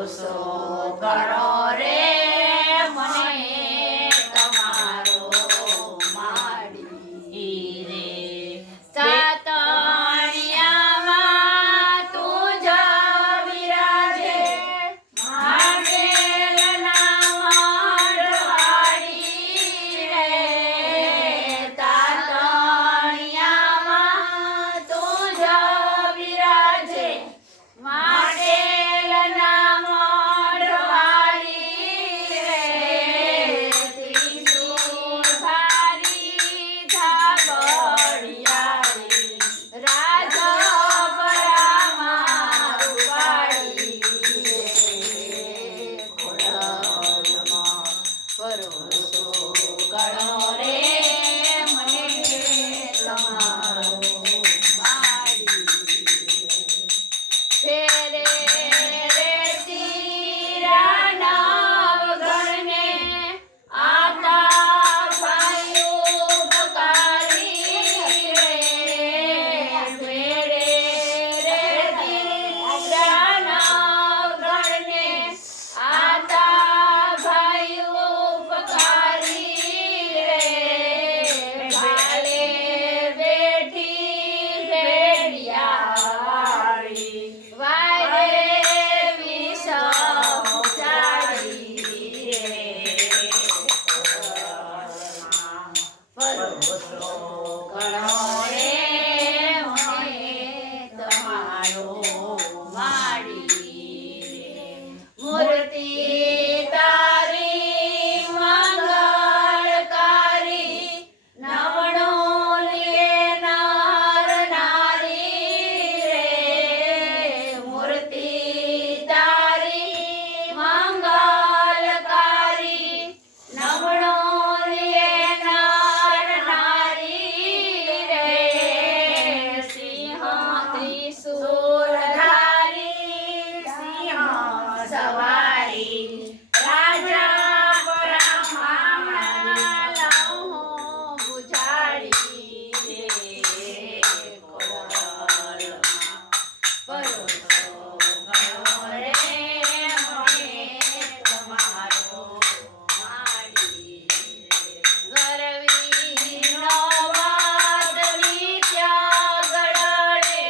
ભરોસો કરો રે મને તમારો માડી રે સાતણિયામાં તું જ વિરાજે માંડેલના મઢવાડી રે સાતણિયામાં તું જ વિરાજે માંડેલના મઢવાડી રે ત્રિશૂળધારી ધાબળિયારી રાજપરામાં રૂપાળી ખોડલમાં ભરોસો ગણો રે મને તમારો માડી ફેરે રે તીરા નવઘરને આતા ભાઈઓ પકારી રે ફેરે રે તીરા નવઘરને આતા ભાઈઓ પકારી રે ભાલે બેઠી ભેડિયાળી વારે વિષમ ચાળી રે ભરોસો ગણો રે મને તમારો માડી રે મૂર્તિ તારી મંગળકારી નવણો લે નર નારી રે મૂર્તિ તારી મંગળકારી નવણો લે નર નારી રે સિંહ ત્રિશૂળધારી સિંહ સવારી રાજા પરામણા લહો બુઝાડી રે ખોડલમાં ભરોસો ગણો રે મને તમારો માડી રે ગરવીનો વાદળી ક્યાં ગળે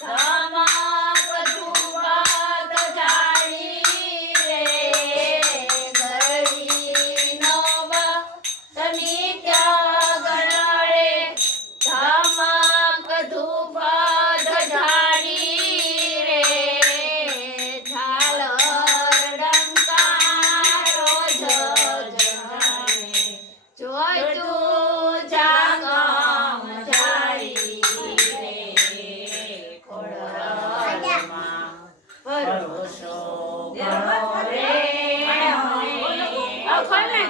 ધમક ધુવત જાળી રે ગરવીનો વાદળી ક્યાં ગળે ધમક ધુવત જાળી રે ઝાલર ડંકારો જજણે જોઈતું જાગમ જાળી રે ખોડલમાં ભરોસો ગણો રે મને